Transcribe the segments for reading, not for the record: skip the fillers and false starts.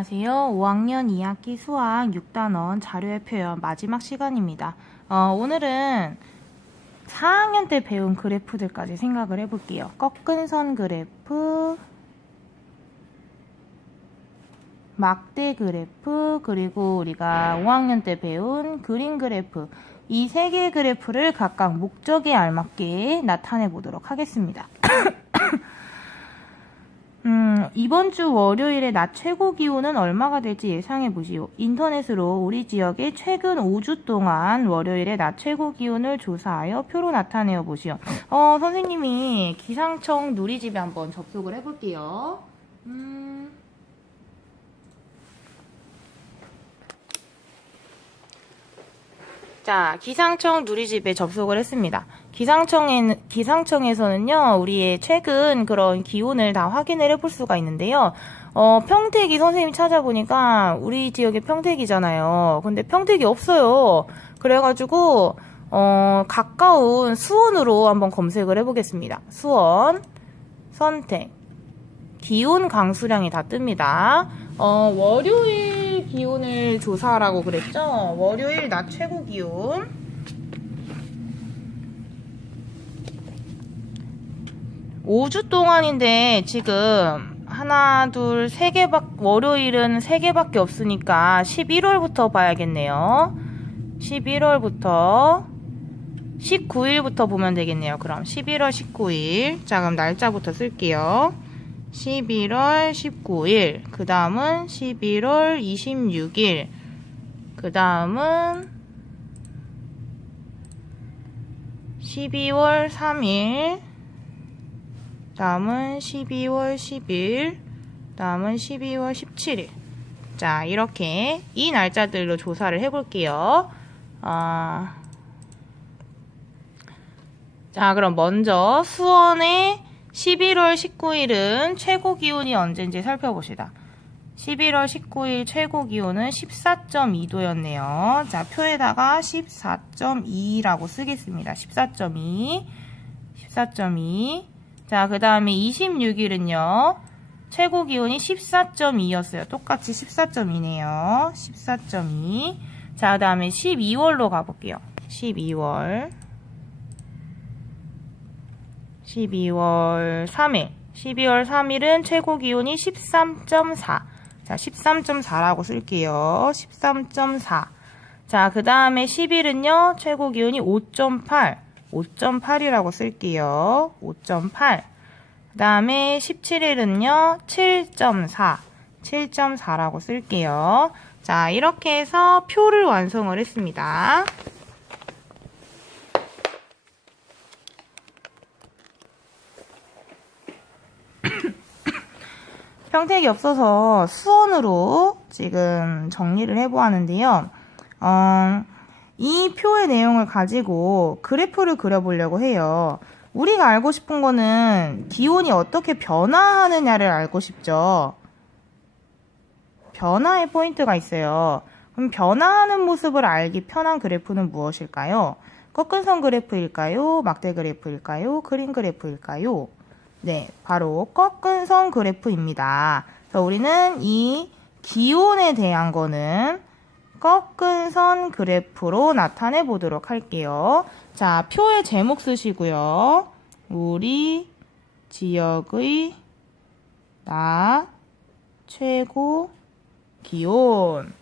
안녕하세요. 5학년 2학기 수학 6단원 자료의 표현 마지막 시간입니다. 오늘은 4학년 때 배운 그래프들까지 생각을 해볼게요. 꺾은 선 그래프, 막대 그래프, 그리고 우리가 5학년 때 배운 그림 그래프, 이 세 개의 그래프를 각각 목적에 알맞게 나타내 보도록 하겠습니다. 이번 주 월요일에 낮 최고 기온은 얼마가 될지 예상해 보시오. 인터넷으로 우리 지역의 최근 5주 동안 월요일에 낮 최고 기온을 조사하여 표로 나타내어 보시오. 선생님이 기상청 누리집에 한번 접속을 해볼게요. 자, 기상청 누리집에 접속을 했습니다. 기상청에서는요, 우리의 최근 그런 기온을 다 확인을 해볼 수가 있는데요. 평택이 선생님이 찾아보니까 우리 지역에 평택이잖아요. 근데 평택이 없어요. 그래가지고, 가까운 수원으로 한번 검색을 해보겠습니다. 수원, 선택, 기온 강수량이 다 뜹니다. 월요일 기온을 조사하라고 그랬죠? 월요일 낮 최고 기온. 5주 동안인데 지금 하나, 둘, 세 개밖에, 월요일은 3개밖에 없으니까 11월부터 봐야겠네요. 11월부터 19일부터 보면 되겠네요. 그럼 11월 19일. 자, 그럼 날짜부터 쓸게요. 11월 19일. 그 다음은 11월 26일. 그 다음은 12월 3일. 다음은 12월 10일. 다음은 12월 17일. 자, 이렇게 이 날짜들로 조사를 해볼게요. 자, 그럼 먼저 수원의 11월 19일은 최고 기온이 언제인지 살펴봅시다. 11월 19일 최고 기온은 14.2도였네요. 자, 표에다가 14.2라고 쓰겠습니다. 14.2. 14.2. 자, 그 다음에 26일은요. 최고 기온이 14.2였어요. 똑같이 14.2네요. 14.2. 자, 그 다음에 12월로 가볼게요. 12월 3일. 12월 3일은 최고 기온이 13.4. 자, 13.4라고 쓸게요. 13.4. 자, 그 다음에 10일은요, 최고 기온이 5.8. 5.8이라고 쓸게요. 5.8. 그 다음에 17일은요, 7.4. 7.4라고 쓸게요. 자, 이렇게 해서 표를 완성을 했습니다. 평택이 없어서 수원으로 지금 정리를 해보았는데요. 이 표의 내용을 가지고 그래프를 그려보려고 해요. 우리가 알고 싶은 거는 기온이 어떻게 변화하느냐를 알고 싶죠. 변화의 포인트가 있어요. 그럼 변화하는 모습을 알기 편한 그래프는 무엇일까요? 꺾은 선 그래프일까요? 막대 그래프일까요? 그림 그래프일까요? 네, 바로 꺾은 선 그래프입니다. 그래서 우리는 이 기온에 대한 거는 꺾은 선 그래프로 나타내 보도록 할게요. 자, 표의 제목 쓰시고요. 우리 지역의 낮 최고 기온.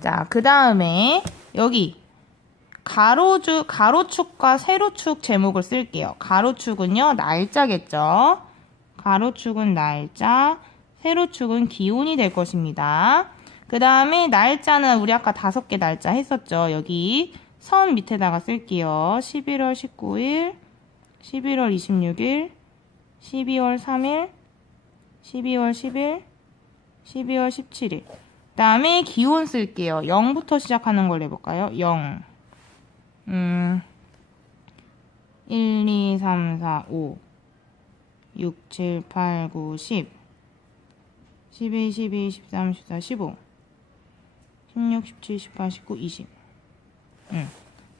자, 그 다음에 여기 가로축과 세로축 제목을 쓸게요. 가로축은요, 날짜겠죠. 가로축은 날짜, 세로축은 기온이 될 것입니다. 그 다음에 날짜는 우리 아까 5개 날짜 했었죠. 여기 선 밑에다가 쓸게요. 11월 19일, 11월 26일, 12월 3일, 12월 10일, 12월 17일. 그 다음에 기온 쓸게요. 0부터 시작하는 걸 해볼까요? 0. 1, 2, 3, 4, 5, 6, 7, 8, 9, 10, 11, 12, 13, 14, 15, 16, 17, 18, 19, 20.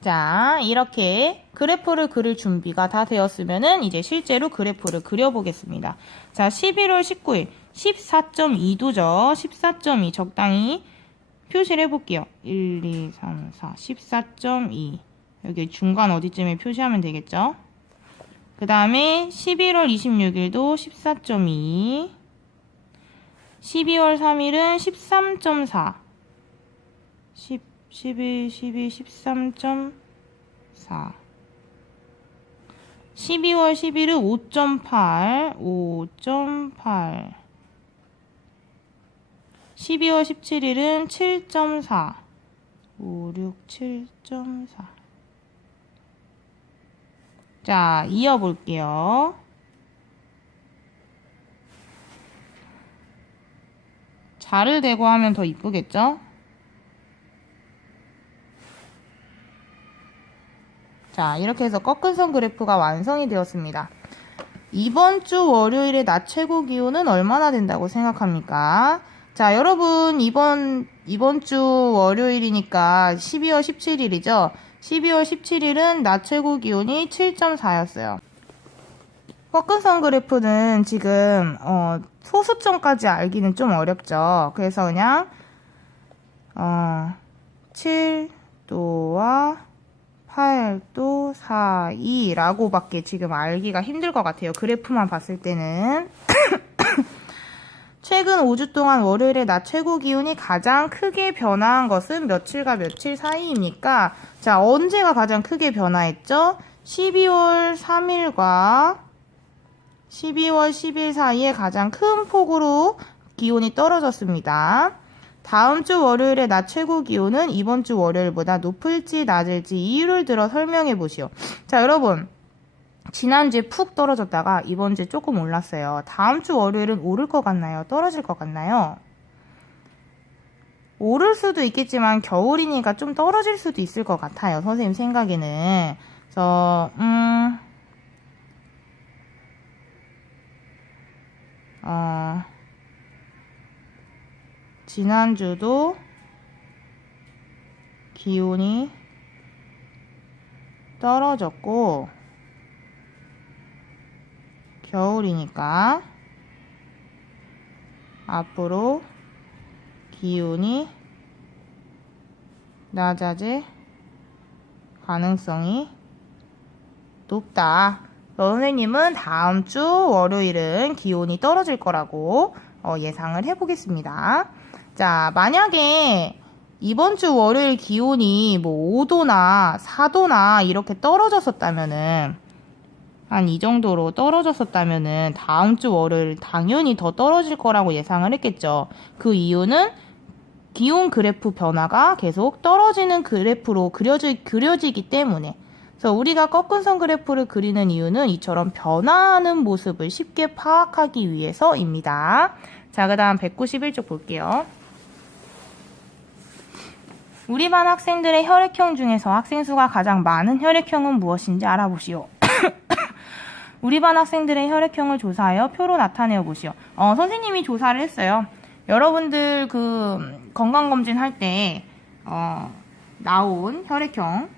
자, 이렇게 그래프를 그릴 준비가 다 되었으면은 이제 실제로 그래프를 그려보겠습니다. 자, 11월 19일 14.2도죠. 14.2 적당히 표시를 해볼게요. 1, 2, 3, 4, 14.2 여기 중간 어디쯤에 표시하면 되겠죠. 그 다음에 11월 26일도 14.2 12월 3일은 13.4 11, 12, 13.4 12월 10일은 5.8 12월 17일은 7.4 5, 6, 7.4 자, 이어볼게요. 자를 대고 하면 더 이쁘겠죠? 자, 이렇게 해서 꺾은 선 그래프가 완성이 되었습니다. 이번 주 월요일에 낮 최고 기온은 얼마나 된다고 생각합니까? 자, 여러분, 이번 주 월요일이니까 12월 17일이죠? 12월 17일은 낮 최고 기온이 7.4였어요. 꺾은 선 그래프는 지금, 소수점까지 알기는 좀 어렵죠. 그래서 그냥, 7도와 8도 사이라고 밖에 지금 알기가 힘들 것 같아요. 그래프만 봤을 때는. 최근 5주 동안 월요일에 낮 최고 기온이 가장 크게 변화한 것은 며칠과 며칠 사이입니까? 자, 언제가 가장 크게 변화했죠? 12월 3일과 12월 10일 사이에 가장 큰 폭으로 기온이 떨어졌습니다. 다음 주 월요일에 낮 최고 기온은 이번 주 월요일보다 높을지 낮을지 이유를 들어 설명해 보시오. 자, 여러분. 지난주에 푹 떨어졌다가 이번 주에 조금 올랐어요. 다음 주 월요일은 오를 것 같나요? 떨어질 것 같나요? 오를 수도 있겠지만 겨울이니까 좀 떨어질 수도 있을 것 같아요. 선생님 생각에는. 그래서 지난주도 기온이 떨어졌고 겨울이니까 앞으로 기온이 낮아질 가능성이 높다. 선생님은 다음 주 월요일은 기온이 떨어질 거라고 예상을 해보겠습니다. 자, 만약에 이번 주 월요일 기온이 뭐 5도나 4도나 이렇게 떨어졌었다면은 한 이 정도로 떨어졌었다면은 다음 주 월요일 당연히 더 떨어질 거라고 예상을 했겠죠. 그 이유는 기온 그래프 변화가 계속 떨어지는 그래프로 그려지기 때문에. 그래서 우리가 꺾은 선 그래프를 그리는 이유는 이처럼 변화하는 모습을 쉽게 파악하기 위해서입니다. 자, 그 다음 191쪽 볼게요. 우리 반 학생들의 혈액형 중에서 학생 수가 가장 많은 혈액형은 무엇인지 알아보시오. 우리 반 학생들의 혈액형을 조사하여 표로 나타내어 보시오. 선생님이 조사를 했어요. 여러분들 그 건강검진 할 때 나온 혈액형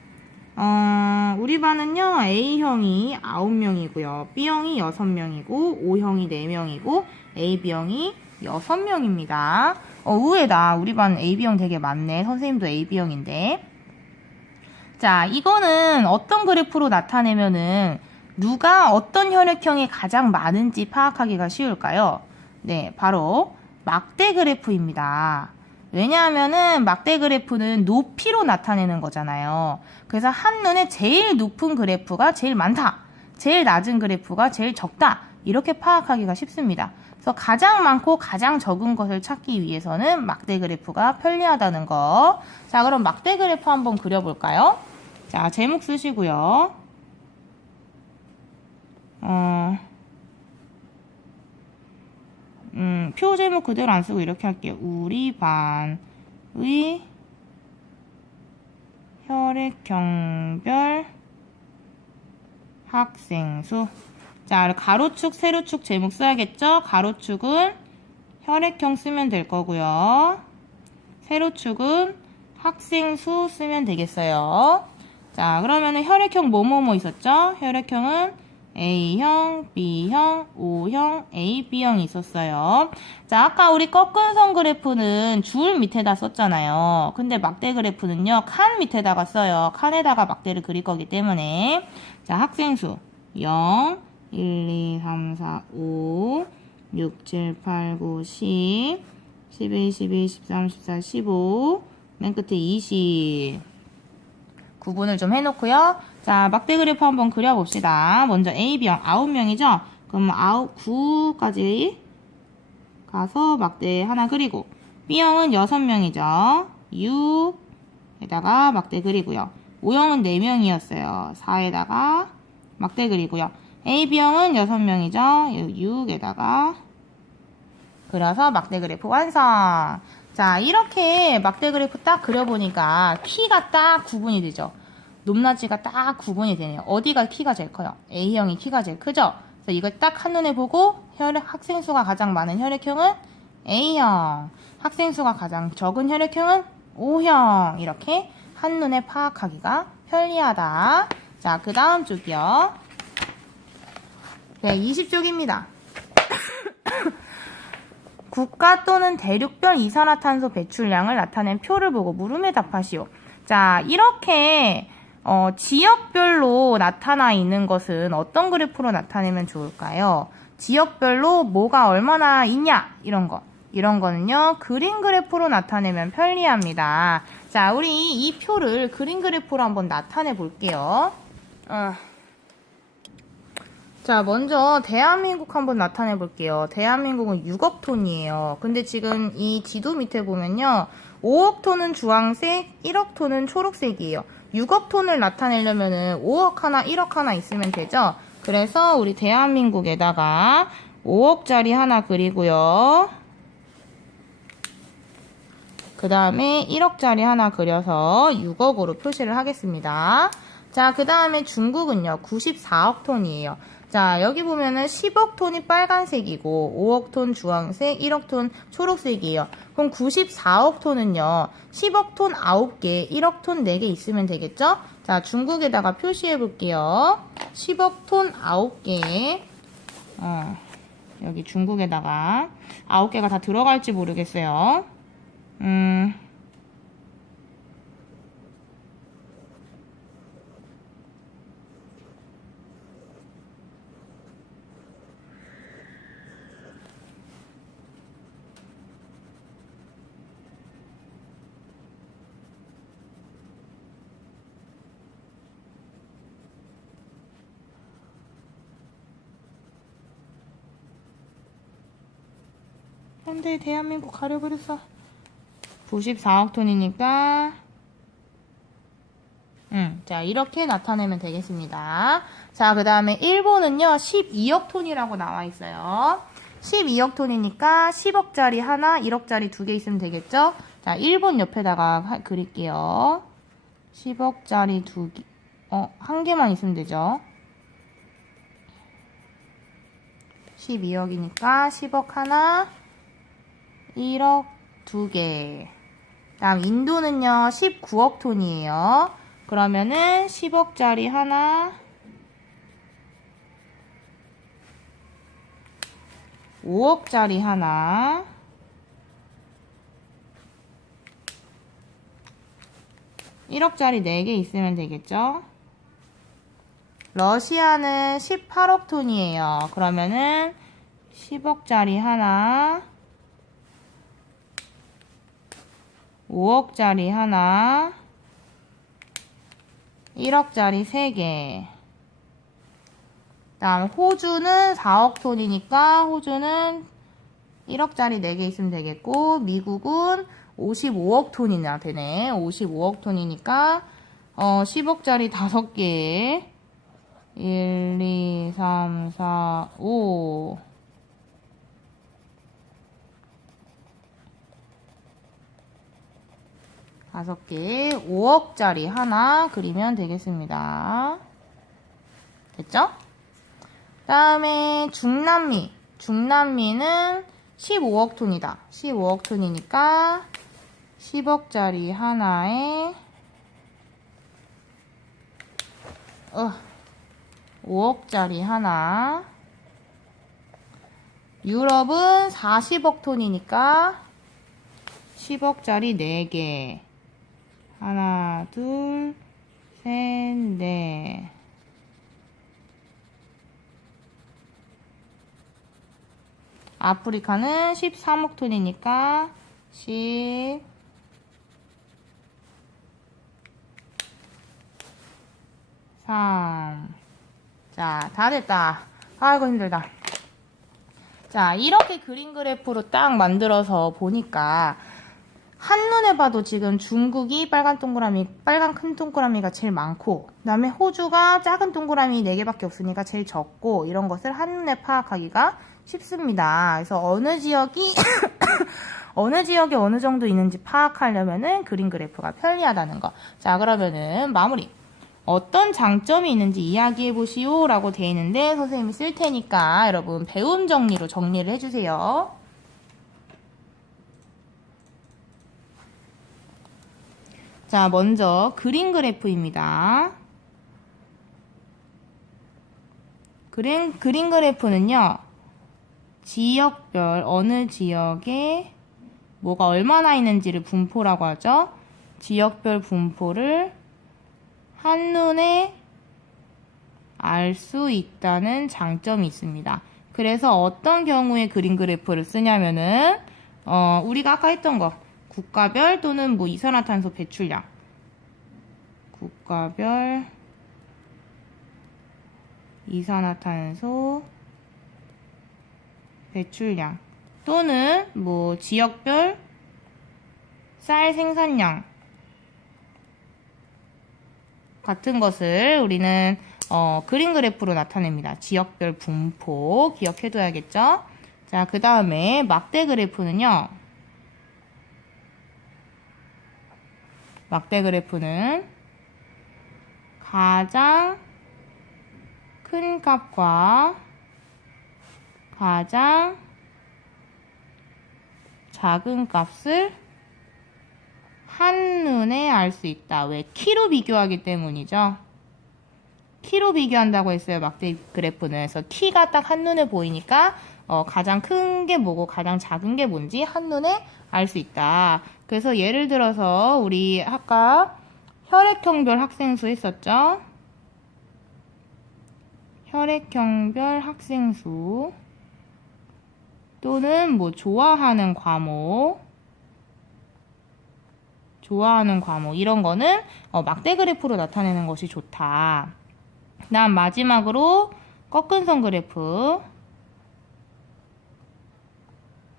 우리 반은요 A형이 9명이고요 B형이 6명이고 O형이 4명이고 AB형이 6명입니다. 의외다. 우리 반 AB형 되게 많네. 선생님도 AB형인데. 자, 이거는 어떤 그래프로 나타내면은 누가 어떤 혈액형이 가장 많은지 파악하기가 쉬울까요? 네, 바로 막대 그래프입니다. 왜냐하면은 막대 그래프는 높이로 나타내는 거잖아요. 그래서 한눈에 제일 높은 그래프가 제일 많다. 제일 낮은 그래프가 제일 적다. 이렇게 파악하기가 쉽습니다. 그래서 가장 많고 가장 적은 것을 찾기 위해서는 막대 그래프가 편리하다는 거. 자, 그럼 막대 그래프 한번 그려볼까요? 자, 제목 쓰시고요. 표 제목 그대로 안 쓰고 이렇게 할게요. 우리 반의 혈액형별 학생 수. 자, 가로축, 세로축 제목 써야겠죠? 가로축은 혈액형 쓰면 될 거고요. 세로축은 학생 수 쓰면 되겠어요. 자, 그러면은 혈액형 뭐뭐뭐 있었죠? 혈액형은 A형, B형, O형, AB형이 있었어요. 자, 아까 우리 꺾은 선 그래프는 줄 밑에다 썼잖아요. 근데 막대 그래프는요, 칸 밑에다가 써요. 칸에다가 막대를 그릴 거기 때문에. 자, 학생수 0, 1, 2, 3, 4, 5, 6, 7, 8, 9, 10, 11, 12, 13, 14, 15, 맨 끝에 20. 구분을 좀 해놓고요. 자, 막대 그래프 한번 그려봅시다. 먼저 AB형 9명이죠? 그럼 9까지 가서 막대 하나 그리고, B형은 6명이죠? 6에다가 막대 그리고요. O형은 4명이었어요. 4에다가 막대 그리고요. AB형은 6명이죠? 6에다가 그려서 막대 그래프 완성. 자, 이렇게 막대 그래프 딱 그려보니까 키가 딱 구분이 되죠. 높낮이가 딱 구분이 되네요. 어디가 키가 제일 커요? A형이 키가 제일 크죠? 그래서 이걸 딱 한눈에 보고 학생수가 가장 많은 혈액형은 A형, 학생수가 가장 적은 혈액형은 O형. 이렇게 한눈에 파악하기가 편리하다. 자, 그 다음 쪽이요. 네, 20쪽입니다. 국가 또는 대륙별 이산화탄소 배출량을 나타낸 표를 보고 물음에 답하시오. 자, 이렇게 지역별로 나타나 있는 것은 어떤 그래프로 나타내면 좋을까요? 지역별로 뭐가 얼마나 있냐 이런 거는요 그림 그래프로 나타내면 편리합니다. 자, 우리 이 표를 그림 그래프로 한번 나타내 볼게요. 자, 먼저 대한민국 한번 나타내 볼게요. 대한민국은 6억 톤이에요. 근데 지금 이 지도 밑에 보면요, 5억 톤은 주황색, 1억 톤은 초록색이에요. 6억 톤을 나타내려면은 5억 하나, 1억 하나 있으면 되죠? 그래서 우리 대한민국에다가 5억짜리 하나 그리고요. 그 다음에 1억짜리 하나 그려서 6억으로 표시를 하겠습니다. 자, 그 다음에 중국은요, 94억 톤이에요. 자, 여기 보면은 10억 톤이 빨간색이고 5억 톤 주황색, 1억 톤 초록색이에요. 그럼 94억 톤은요. 10억 톤 9개, 1억 톤 4개 있으면 되겠죠? 자, 중국에다가 표시해 볼게요. 10억 톤 9개. 여기 중국에다가 9개가 다 들어갈지 모르겠어요. 안돼, 대한민국 가려버렸어. 94억 톤이니까 자, 이렇게 나타내면 되겠습니다. 자, 그 다음에 일본은요 12억 톤이라고 나와 있어요. 12억 톤이니까 10억짜리 하나, 1억짜리 2개 있으면 되겠죠? 자, 일본 옆에다가 그릴게요. 10억짜리 2개, 한 개만 있으면 되죠. 12억이니까 10억 하나, 1억 2개. 다음 인도는요 19억 톤이에요. 그러면은 10억짜리 하나, 5억짜리 하나, 1억짜리 4개 있으면 되겠죠? 러시아는 18억 톤이에요. 그러면은 10억짜리 하나, 5억짜리 하나, 1억짜리 3개. 다음 호주는 4억 톤이니까 호주는 1억짜리 4개 있으면 되겠고, 미국은 55억 톤이나 되네. 55억 톤이니까 10억짜리 5개. 1, 2, 3, 4, 5. 다섯 개, 5억짜리 하나 그리면 되겠습니다. 됐죠? 다음에 중남미. 중남미는 15억 톤이다. 15억 톤이니까 10억짜리 하나에 5억짜리 하나. 유럽은 40억 톤이니까 10억짜리 4개. 하나, 둘, 셋, 넷. 아프리카는 13억 톤이니까 10, 3. 자, 다 됐다. 아이고, 힘들다. 자, 이렇게 그림 그래프로 딱 만들어서 보니까 한눈에 봐도 지금 중국이 빨간 큰 동그라미가 제일 많고, 그 다음에 호주가 작은 동그라미 4개밖에 없으니까 제일 적고, 이런 것을 한눈에 파악하기가 쉽습니다. 그래서 어느 지역이 어느 지역에 어느 정도 있는지 파악하려면은 그림 그래프가 편리하다는 거. 자, 그러면은 마무리. 어떤 장점이 있는지 이야기해 보시오 라고 되어 있는데 선생님이 쓸 테니까 여러분 배움 정리로 정리를 해주세요. 자, 먼저 그림 그래프입니다. 그림 그래프는요, 지역별 어느 지역에 뭐가 얼마나 있는지를 분포라고 하죠. 지역별 분포를 한눈에 알 수 있다는 장점이 있습니다. 그래서 어떤 경우에 그림 그래프를 쓰냐면은 우리가 아까 했던 거 국가별 또는 뭐 이산화탄소 배출량, 국가별 이산화탄소 배출량 또는 뭐 지역별 쌀 생산량 같은 것을 우리는 그림 그래프로 나타냅니다. 지역별 분포 기억해둬야겠죠? 자, 그 다음에 막대 그래프는요. 막대 그래프는 가장 큰 값과 가장 작은 값을 한눈에 알 수 있다. 왜? 키로 비교하기 때문이죠. 키로 비교한다고 했어요. 막대 그래프는. 그래서 키가 딱 한눈에 보이니까 가장 큰 게 뭐고 가장 작은 게 뭔지 한눈에 알 수 있다. 그래서 예를 들어서 우리 아까 혈액형별 학생수 했었죠. 혈액형별 학생수 또는 뭐 좋아하는 과목 이런 거는 막대 그래프로 나타내는 것이 좋다. 그다음 마지막으로 꺾은선 그래프.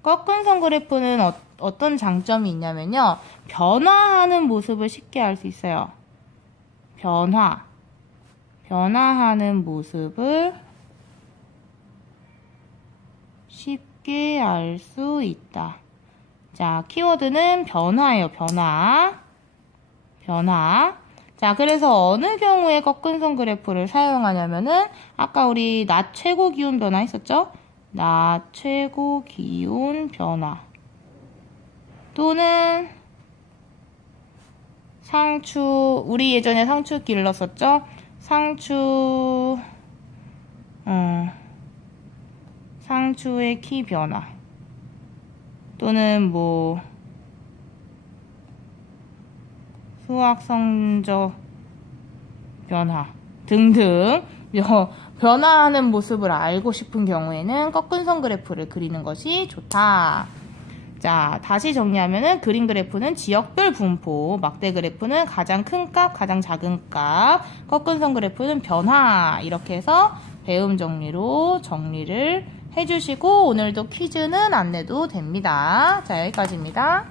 꺾은선 그래프는 어떤 장점이 있냐면요. 변화하는 모습을 쉽게 알 수 있어요. 변화하는 모습을 쉽게 알 수 있다. 자, 키워드는 변화예요. 변화. 자, 그래서 어느 경우에 꺾은선 그래프를 사용하냐면은 아까 우리 낮 최고 기온 변화 했었죠? 낮 최고 기온 변화 또는 상추, 우리 예전에 상추 길렀었죠? 상추의 키 변화 또는 뭐 수학 성적 변화 등등 변화하는 모습을 알고 싶은 경우에는 꺾은선 그래프를 그리는 것이 좋다. 자, 다시 정리하면은 그림 그래프는 지역별 분포, 막대 그래프는 가장 큰 값, 가장 작은 값, 꺾은선 그래프는 변화. 이렇게 해서 배움 정리로 정리를 해주시고 오늘도 퀴즈는 안 내도 됩니다. 자, 여기까지입니다.